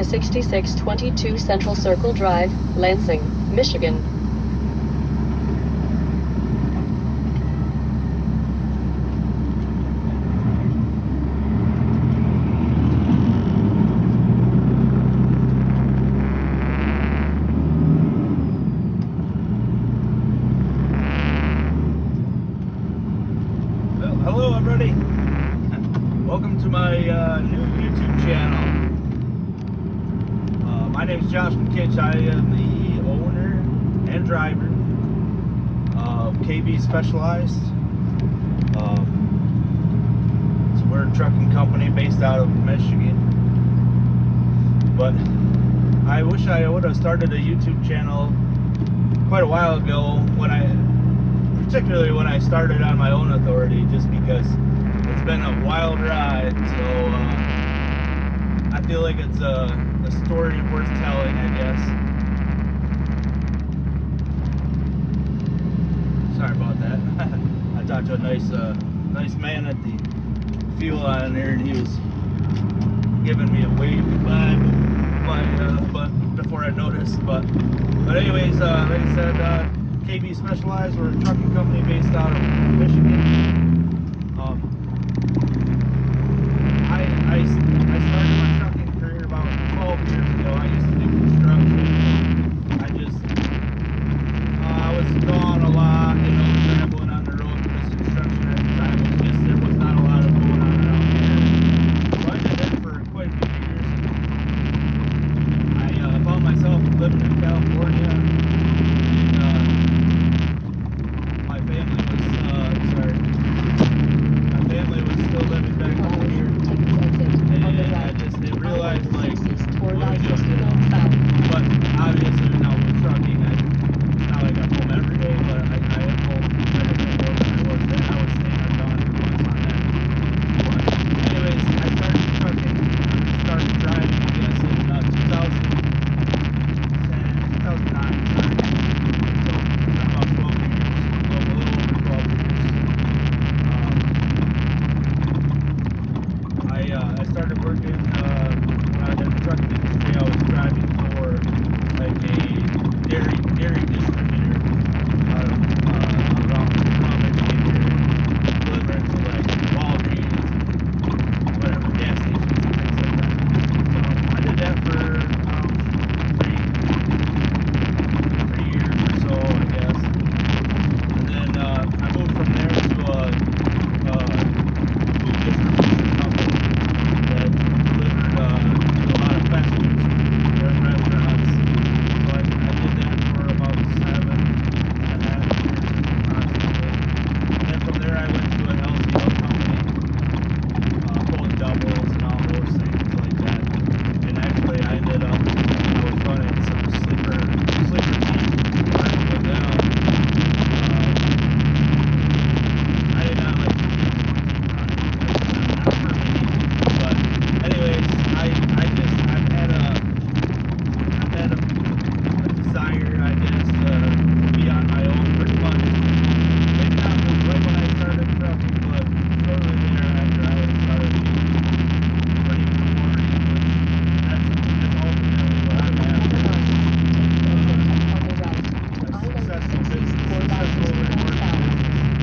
to 6622 Central Circle Drive, Lansing, Michigan. Hello everybody, welcome to my new YouTube channel. My name is Josh McKitch. I am the owner and driver of KB Specialized. So we're a trucking company based out of Michigan, but I wish I would have started a YouTube channel quite a while ago, particularly when I started on my own authority, just because it's been a wild ride. So I feel like it's a story worth telling, I guess. Sorry about that. I talked to a nice man at the fuel line there, and he was giving me a wave goodbye, but before I noticed. But anyways, like I said, KB Specialized, we're a trucking company based out of Michigan. I started my trucking career about 12 years ago. I used to do construction. I was gone a lot, traveling on the road because construction at the time there was not a lot of going on around here. So I did that for quite a few years. I found myself living in California. My family was still living back home here, and I just realized, like, what are we doing? But obviously now with trucking, it's not like I'm home every day, but I am home better than I was then. I was staying on for months on that. But anyways, I started trucking, started driving, I guess, in 2009, sorry. So it's been about 12 years. A little over 12 years. I started working when I was in the trucking industry. I was driving for like a dairy distributor around Michigan here, delivering to like Walgreens, whatever, gas stations, things like that. So I did that for 3 years or so, I guess. And then I moved from there to a food distribution company that delivered to a lot of fast food restaurants. So I did that for about 7.5 years approximately. And then from there I went to an LTO company, pulling doubles and all those things like that. And actually I was running some sleeper teams with them. I did not like not for me, but anyways, I've had a desire, I guess, to be on my own pretty much. Maybe not right when I started trucking, but shortly thereafter I started being pretty rewarding, which that's ultimately what I'm after. A successful business, successful and rewarding business.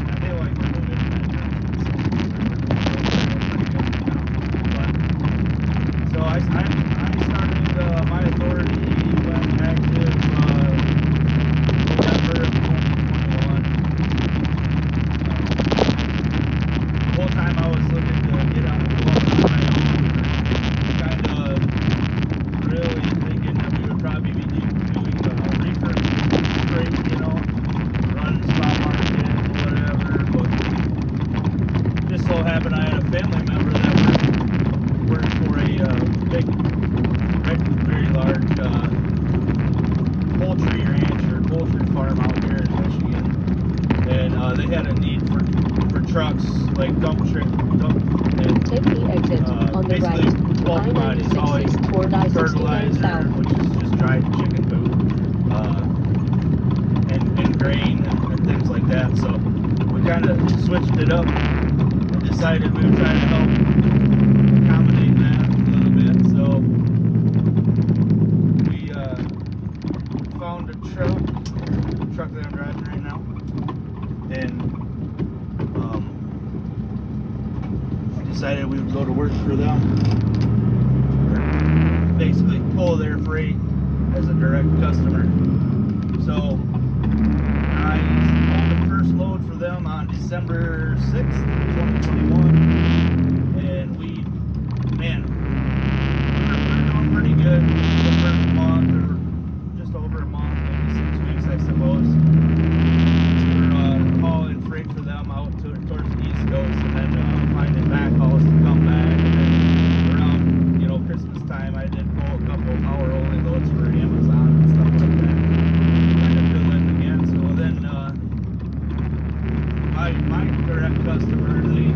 I feel like we're moving in that direction. So I started my authority when active November of 2021. The whole time I was looking to get out and go on my own, kind of really thinking that we would probably be doing reefer freight, running spot market, whatever. But just so happened I had a family member that worked for a very large poultry ranch or poultry farm out here in Michigan, and they had a need for trucks, like dump and Take the exit on the basically right. bulk commodities, hauling fertilizer, which is just dried chicken food, and grain and things like that. So we kind of switched it up and decided we would try to help accommodate truck that I'm driving right now, and we decided we would go to work for them, basically pull their freight as a direct customer. So I pulled the first load for them on December 6th, 2021, and we were doing pretty good the first month, or just over a month, maybe 6 weeks, I suppose. We were hauling freight for them out towards the East Coast, and then finding backhauls to come back. And then around, Christmas time, I did pull a couple hour-only loads for Amazon and stuff like that. Kind of fill in again. So then my direct customer, they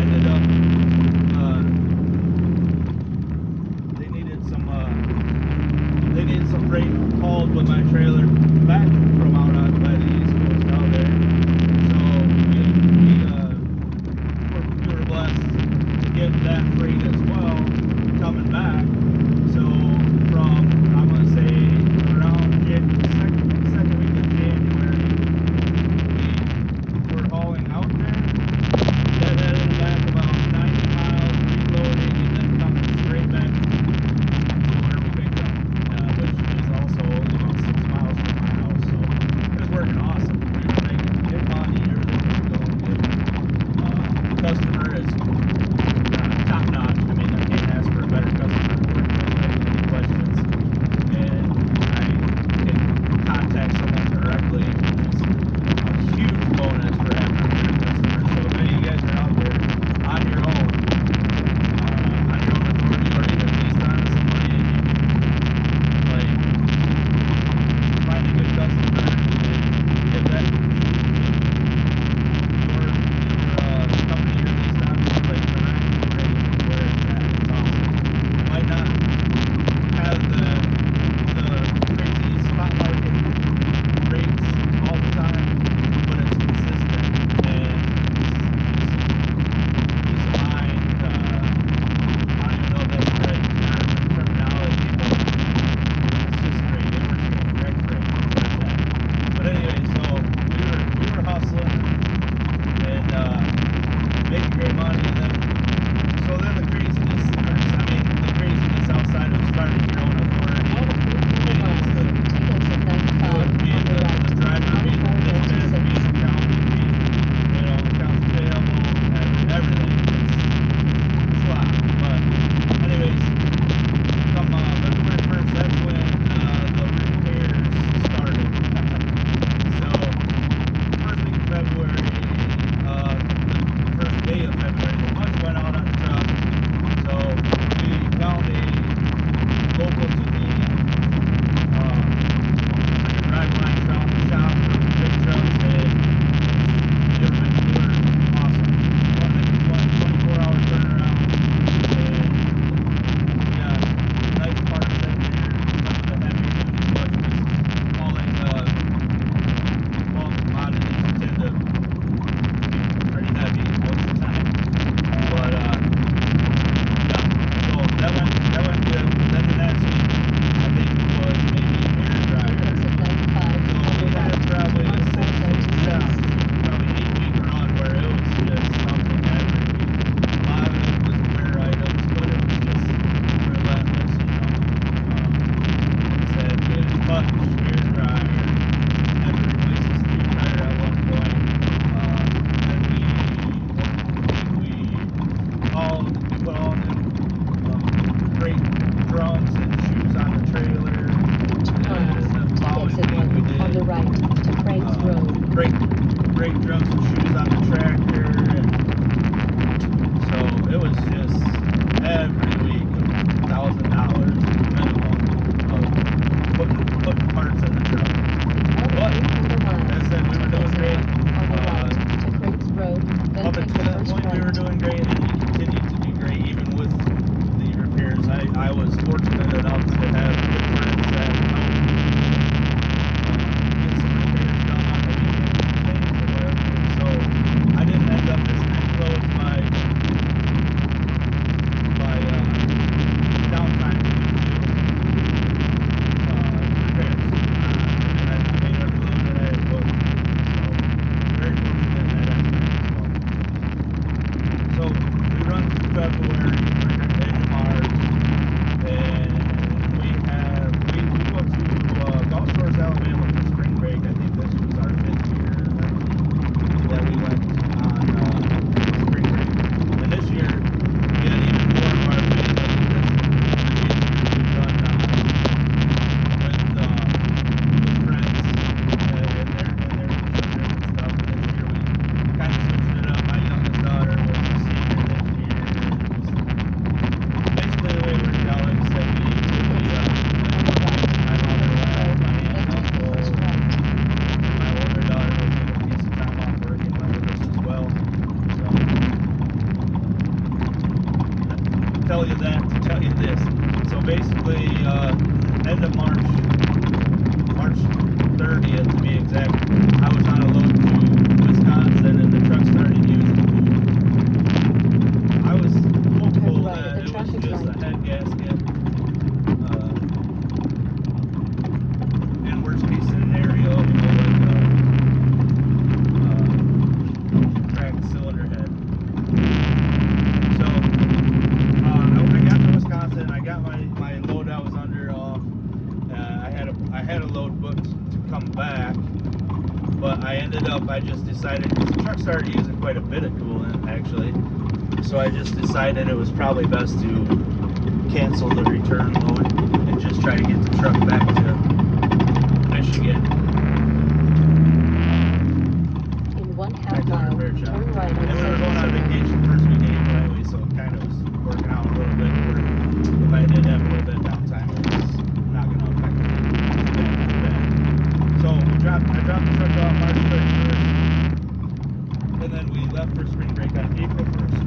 ended up they needed some freight hauled with my trailer back from out on by the East Coast out there. So we were blessed to get that freight as well coming back. So from, I'm going to say, around second week of January, we were hauling out there. That headed back about 90 miles, reloading, and then coming straight back to where we picked up, which is also only about 6 miles from my house. So it was working awesome. We were making good money, everything was going good. The customer is top notch. I mean, I can't ask for a better customer to work with. If I have any questions, and I can contact someone directly, which is a huge bonus for having a great customer. So if any of you guys are out there on your own authority, or even based on somebody, and you can find a good customer and give that your company you're based on direct rate where it's at. It's awesome. It might not have the crazy spot market rates all the time, but it's consistent, and peace of mind. I don't even know if that's the right terminology, but it's just great. Everything's direct freight, things like that. But anyway, so we were hustling and making great money, and then the craziness outside of starting your own authority, being the driver, being the dispatch, being accountant, being accounts payable, and everything. It's a lot. But anyways, come February 1st, that's when the repairs started. So first week of February, the first day of February, the much went out on the truck. So we found a local to me, like a driveline shop for big trucks, and they were awesome. I think it was 24-hour turnaround, and we got nice parts in there. Some of the heavy duty stuff was hauling commodities tend to be pretty heavy most of the time. But yeah, so that went good. Then the next week, I think, was maybe air dryer. So we had probably a 8-week run where it was just something every week. A lot of it was wear items, but it was just relentless, said we had touch, air dryer, had to replace a steam tire at one point. Then we put all new freight drums and shoes on the trailer. The following week we did on the right to Craig's Road. brake drums and shoes on the tractor, and so it was just every week $1,000 minimum of putting parts in end of March 30th to be exact, I was on a load to Wisconsin and the truck started using fuel. I was hopeful Right, that the it was traffic just light. a head gasket. In worst case scenario, like cracked cylinder head. So I got to Wisconsin. I got my load I was under off. I had a load booked to come back, but I just decided, because the truck started using quite a bit of coolant actually, so I just decided it was probably best to cancel the return load and just try to get the truck back to Michigan. In 1/2 Back to the mile, repair shop. turn right on And we were Central going on Circle. vacation first week of April anyway, so it kind of was working out a little bit. If I did have a little bit of downtime, it was not going to affect me too bad. So I dropped the truck off March 31st, and then we left for spring break on April 1st.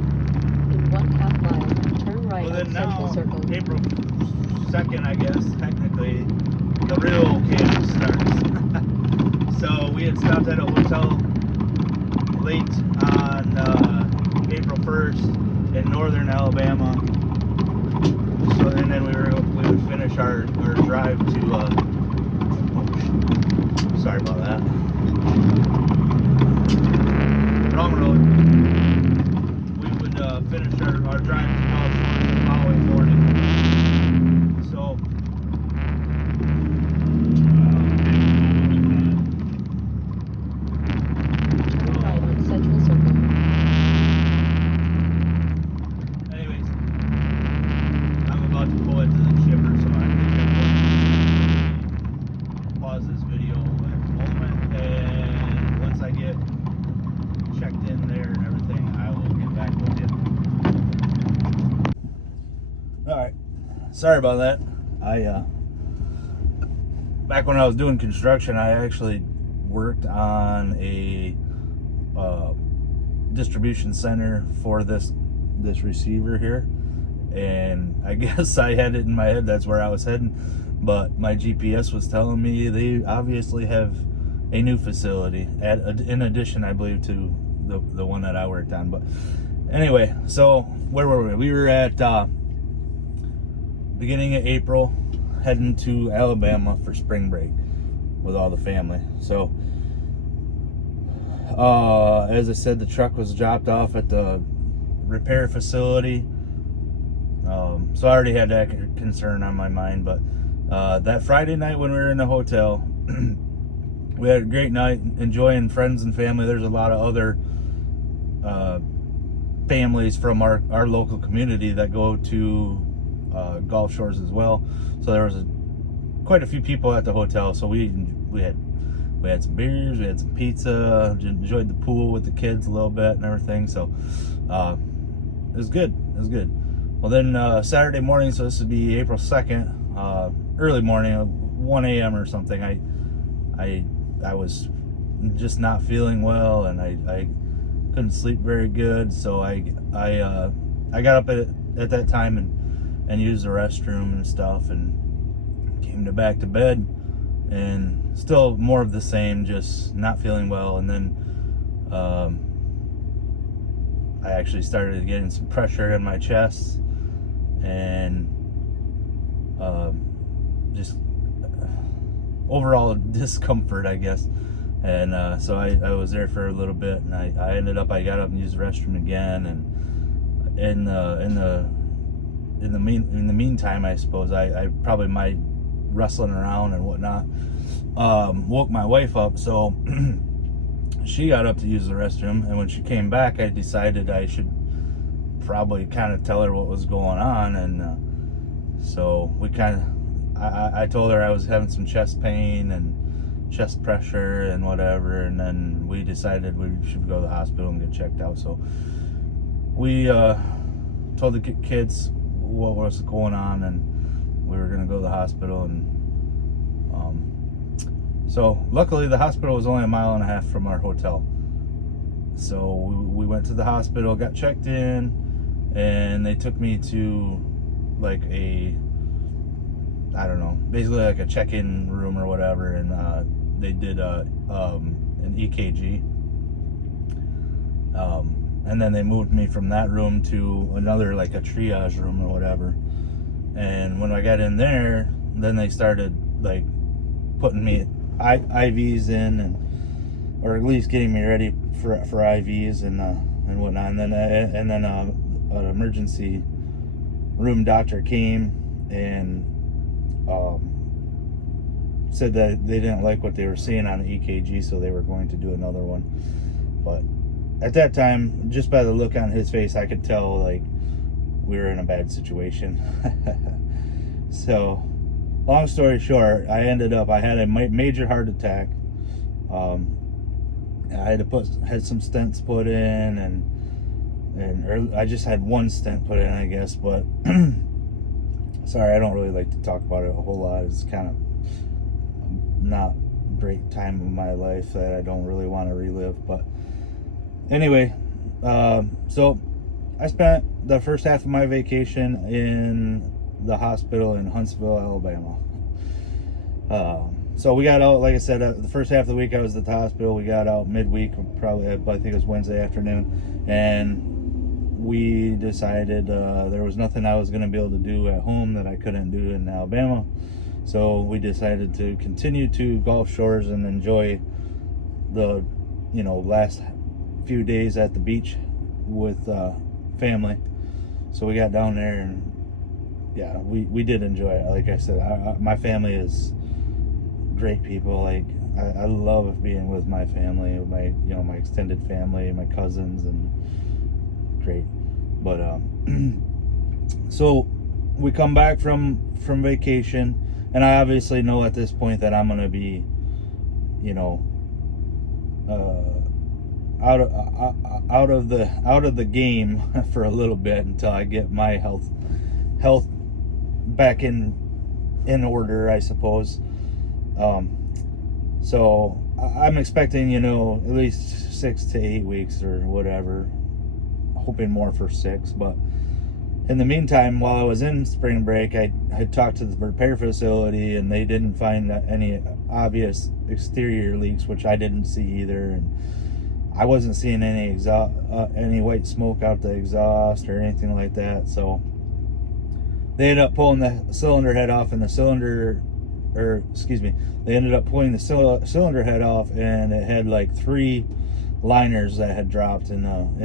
In 1/2 mile, turn right Well, on then Central now, Circle. April 2nd, I guess, technically, the real chaos starts. So we had stopped at a hotel late on April 1st in northern Alabama. So and then we would finish our drive to sorry about that. Wrong road. We would finish our drive to Gulf Shores the following morning. So Turn right on Central Circle. anyways, I'm about to pull into the chipper, so I think I'm going to pause this video at the moment, and once I get checked in there and everything, I will get back with you. Alright, sorry about that. Back when I was doing construction, I actually worked on a distribution center for this receiver here, and I guess I had it in my head that's where I was heading, but my GPS was telling me they obviously have a new facility in addition, I believe, to the one that I worked on. But anyway, so where were we? We were at beginning of April, heading to Alabama for spring break with all the family. So as I said, the truck was dropped off at the repair facility. So I already had that concern on my mind, but that Friday night when we were in the hotel, we had a great night enjoying friends and family. There's a lot of other families from our local community that go to Gulf Shores as well. So there was quite a few people at the hotel. So we had some beers, we had some pizza, enjoyed the pool with the kids a little bit and everything. So it was good. It was good. Well, then Saturday morning, so this would be April 2nd, early morning, 1 a.m. or something. I was just not feeling well, and I couldn't sleep very good. So I got up at that time and used the restroom and stuff, and came back to bed, and still more of the same, just not feeling well. And then I actually started getting some pressure in my chest, and just overall discomfort, I guess. And so I was there for a little bit, and I got up and used the restroom again. And in the meantime, I suppose I probably might wrestling around and whatnot woke my wife up. So she got up to use the restroom, and when she came back, I decided I should probably kind of tell her what was going on. And so I told her I was having some chest pain and chest pressure and whatever, and then we decided we should go to the hospital and get checked out. So we told the kids what was going on, and we were going to go to the hospital. And so luckily the hospital was only 1.5 miles from our hotel. So we went to the hospital, got checked in, and they took me to like I don't know, basically like a check-in room or whatever, and they did an EKG. And then they moved me from that room to another, like a triage room or whatever. And when I got in there, then they started like putting me IVs in, and or at least getting me ready for IVs and whatnot. And then an emergency room doctor came and said that they didn't like what they were seeing on the EKG, so they were going to do another one. But at that time, just by the look on his face, I could tell like we were in a bad situation. So, long story short, I had a major heart attack. I had some stents put in, and I just had one stent put in, I guess. But sorry, I don't really like to talk about it a whole lot. It's kind of not a great time of my life that I don't really want to relive. But anyway, so I spent the first half of my vacation in the hospital in Huntsville, Alabama. So we got out, like I said, the first half of the week I was at the hospital. We got out midweek, probably, I think it was Wednesday afternoon, and we decided there was nothing I was going to be able to do at home that I couldn't do in Alabama. So we decided to continue to Gulf Shores and enjoy the, last few days at the beach with family. So we got down there, and yeah, we did enjoy it. Like I said, my family is great people. Like I love being with my family, my extended family, my cousins, and great. But so we come back from vacation, and I obviously know at this point that I'm gonna be, out of the game for a little bit until I get my health back in order, I suppose. So I'm expecting, at least 6 to 8 weeks or whatever, hoping more for 6. But in the meantime, while I was in spring break, I had talked to the repair facility, and they didn't find any obvious exterior leaks, which I didn't see either. And I wasn't seeing any any white smoke out the exhaust or anything like that. So they ended up pulling the cylinder head off, and they ended up pulling the cylinder head off, and it had like 3 liners that had dropped in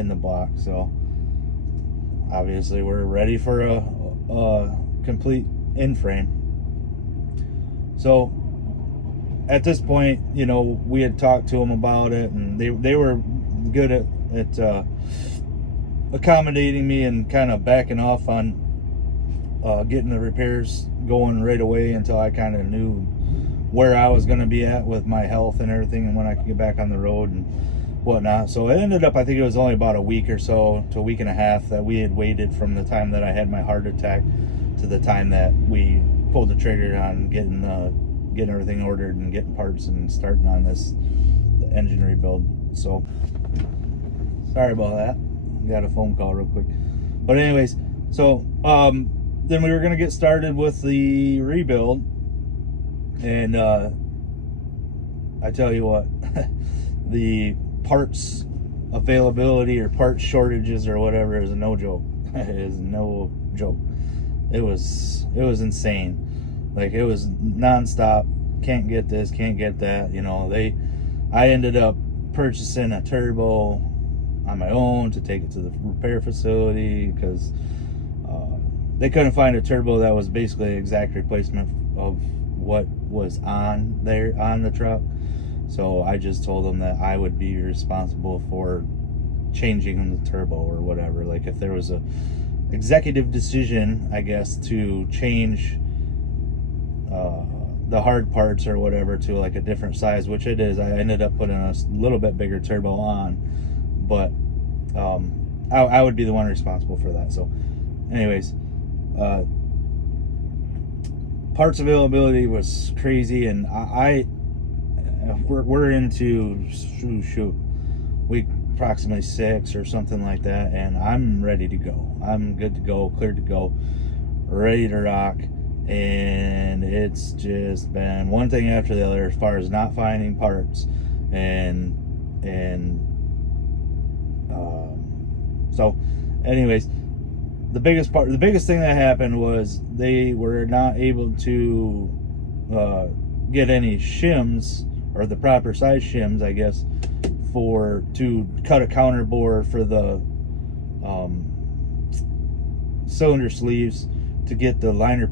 the block. So obviously we're ready for a complete in-frame. So at this point, we had talked to them about it, and they were good at accommodating me and kind of backing off on getting the repairs going right away until I kind of knew where I was going to be at with my health and everything, and when I could get back on the road and whatnot. So it ended up, I think it was only about a week or so to a week and a half that we had waited from the time that I had my heart attack to the time that we pulled the trigger on getting everything ordered and getting parts and starting on the engine rebuild. So sorry about that. Got a phone call real quick. But anyways, so then we were going to get started with the rebuild, and I tell you what, the parts availability or parts shortages or whatever is no joke. It is no joke. It was insane. Like, it was nonstop. Can't get this, can't get that. I ended up purchasing a turbo on my own to take it to the repair facility because they couldn't find a turbo that was basically an exact replacement of what was on the truck. So I just told them that I would be responsible for changing the turbo or whatever. Like, if there was a executive decision, I guess, to change the hard parts or whatever to like a different size, which it is, I ended up putting a little bit bigger turbo on, but I would be the one responsible for that. So anyways, parts availability was crazy, and we're into week approximately 6 or something like that, and I'm ready to go. I'm good to go, cleared to go, ready to rock. and it's just been one thing after the other as far as not finding parts. So anyways, the biggest thing that happened was they were not able to get any shims, or the proper size shims, I guess, to cut a counter bore for the cylinder sleeves to get the liner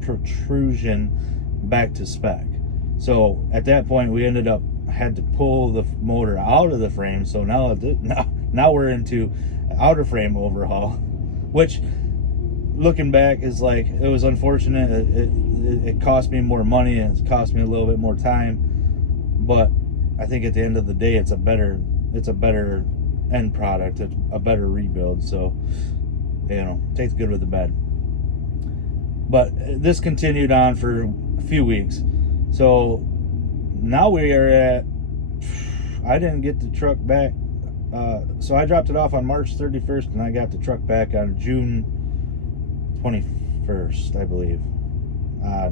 protrusion back to spec. So at that point, we had to pull the motor out of the frame. So now we're into outer frame overhaul, which, looking back, is like, it was unfortunate. It cost me more money, and it cost me a little bit more time, but I think at the end of the day, it's a better end product. It's a better rebuild. So, take the good with the bad. But this continued on for a few weeks. So now we are at, I didn't get the truck back. So I dropped it off on March 31st, and I got the truck back on June 21st, I believe.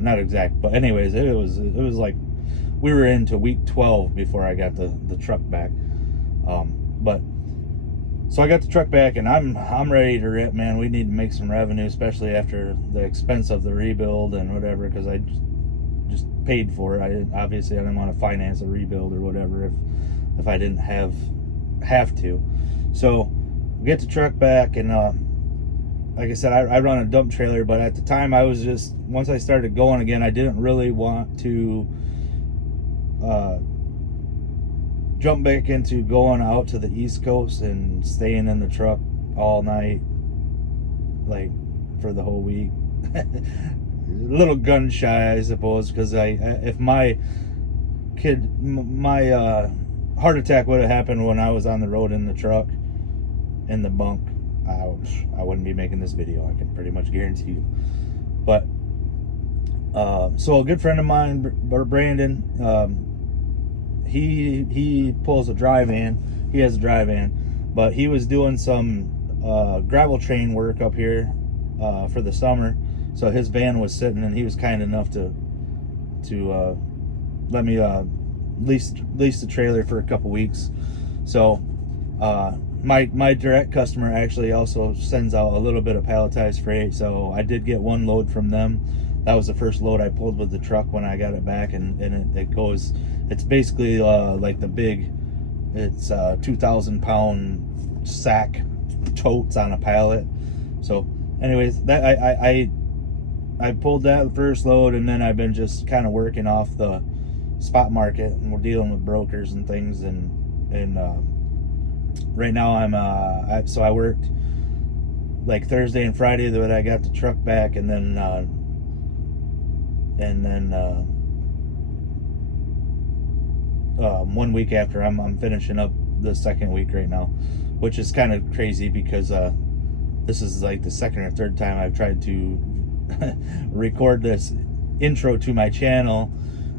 Not exact, but anyways, it was like we were into week 12 before I got the truck back. So I got the truck back, and I'm ready to rip, man. We need to make some revenue, especially after the expense of the rebuild and whatever, because I just paid for it. I didn't want to finance a rebuild or whatever if I didn't have to. So we get the truck back, and like I said, I run a dump trailer, but at the time I was just, once I started going again, I didn't really want to jump back into going out to the East Coast and staying in the truck all night, like for the whole week. A little gun shy, I suppose, because if my heart attack would have happened when I was on the road in the truck, in the bunk, I wouldn't be making this video. I can pretty much guarantee you. But so a good friend of mine, Brandon, he pulls a dry van. He has a dry van, but he was doing some gravel train work up here for the summer. So his van was sitting, and he was kind enough to let me lease the trailer for a couple weeks. So my direct customer actually also sends out a little bit of palletized freight. So I did get one load from them. That was the first load I pulled with the truck when I got it back, and it goes. It's basically like the big. It's 2,000 pound sack totes on a pallet. So, anyways, that I pulled that first load, and then I've been just kind of working off the spot market, and we're dealing with brokers and things, and right now I worked like Thursday and Friday that I got the truck back, and then 1 week after I'm finishing up the second week right now, which is kind of crazy because this is like the second or third time I've tried to record this intro to my channel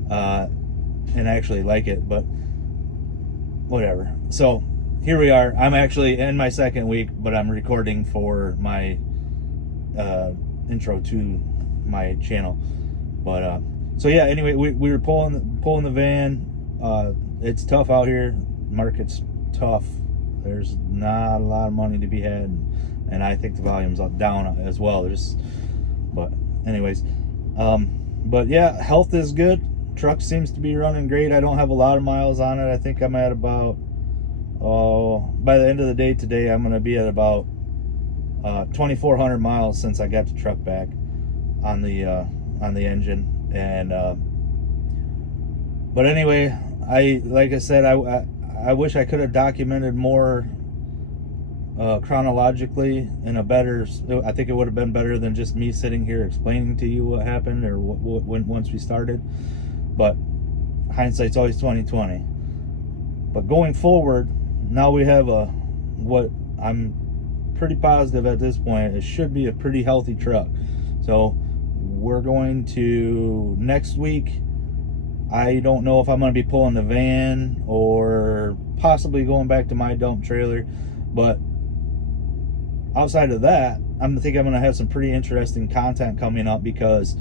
and actually like it, but whatever. So here we are. I'm actually in my second week, but I'm recording for my intro to my channel. But so yeah, anyway, we were pulling the van. It's tough out here. Market's tough. There's not a lot of money to be had, and I think the volume's down as well. But anyways, but yeah, health is good. Truck seems to be running great. I don't have a lot of miles on it. I think I'm at about, by the end of the day today, I'm going to be at about 2,400 miles since I got the truck back on the engine. And but anyway, like I said, I wish I could have documented more chronologically in a better. I think it would have been better than just me sitting here explaining to you what happened or once we started. But hindsight's always 20/20. But going forward, now we have what I'm pretty positive at this point, it should be a pretty healthy truck. So we're going to, next week, I don't know if I'm going to be pulling the van or possibly going back to my dump trailer, but outside of that, I'm gonna have some pretty interesting content coming up, because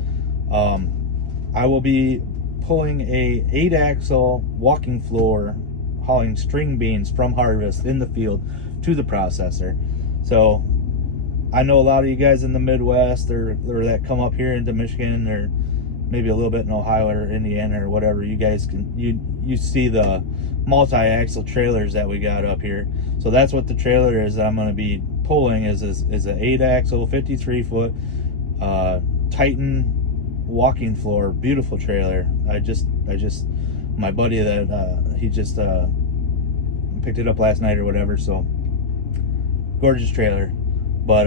I will be pulling a 8-axle walking floor, hauling string beans from harvest in the field to the processor. So I know a lot of you guys in the Midwest or that come up here into Michigan, or maybe a little bit in Ohio or Indiana or whatever, you guys can you see the multi-axle trailers that we got up here. So that's what the trailer is that I'm going to be pulling, is an 8-axle 53-foot Titan walking floor, beautiful trailer. I just my buddy that he just picked it up last night or whatever, so gorgeous trailer. But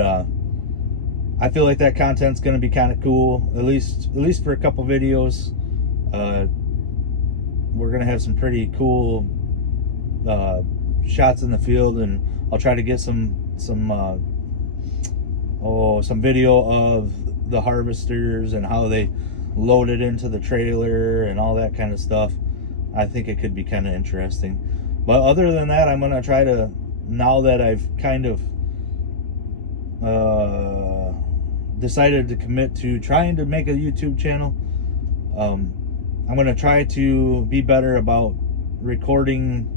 I feel like that content's going to be kind of cool, at least for a couple videos. We're going to have some pretty cool shots in the field, and I'll try to get some video of the harvesters and how they load it into the trailer and all that kind of stuff. I think it could be kind of interesting. But other than that, I'm going to try to, now that I've kind of decided to commit to trying to make a YouTube channel, I'm going to try to be better about recording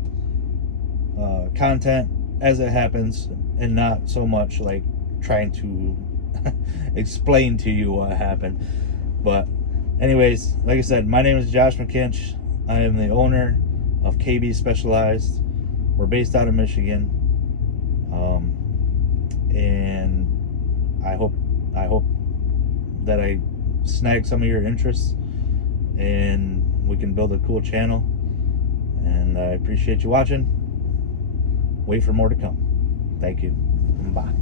content as it happens, and not so much like trying to explain to you what happened. But anyways, like I said, my name is Josh McKinch. I am the owner of KB Specialized. We're based out of Michigan, and I hope that I snag some of your interests and we can build a cool channel. And I appreciate you watching. Wait for more to come. Thank you. Bye.